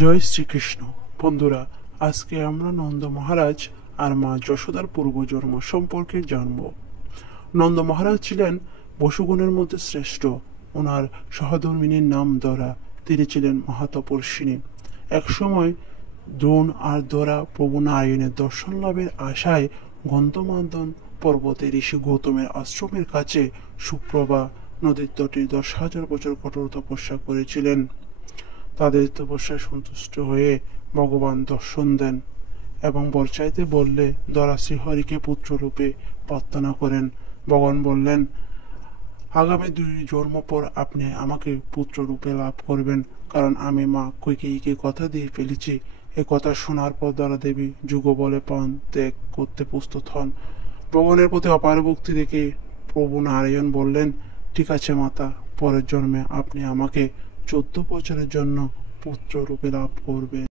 জয় শ্রীকৃষ্ণ। বন্ধুরা, আজকে আমরা নন্দ মহারাজ আর মা যশোদার পূর্বজন্ম সম্পর্কে জানব। নন্দ মহারাজ ছিলেন বসুগণের মধ্যে শ্রেষ্ঠ। ওনার সহধর্মিনীর নাম দরা। তিনি ছিলেন মহাতপস্বিনী। একসময় দ্রোণ আর দরা প্রভু নারায়ণের দর্শন লাভের আশায় গন্ধমাদন পর্বতে ঋষি গৌতমের আশ্রমের কাছে সুপ্রভা নদীর তটে 10,000 বছর কঠোর তপস্যা করেছিলেন। তাদের তপস্যায় সন্তুষ্ট হয়ে ভগবান দর্শন দেন এবং বর চাইতে বললে দরা শ্রীহরিকে পুত্ররূপে প্রার্থনা করেন। ভগবান বললেন, আগামী 2 জন্ম পর আপনি আমাকে পুত্ররূপে লাভ করবেন, কারণ আমি মা কৈকেয়ীকে কথা দিয়ে ফেলেছি। এ কথা শোনার পর দরা দেবী যুগ বলে প্রাণ ত্যাগ করতে প্রস্তুত হন। ভগবানের প্রতি অপার ভক্তি দেখে প্রভু নারায়ণ বললেন, ঠিক আছে মাতা, পরের জন্মে আপনি আমাকে 14 বছরের জন্য পুত্র রূপে লাভ করবেন।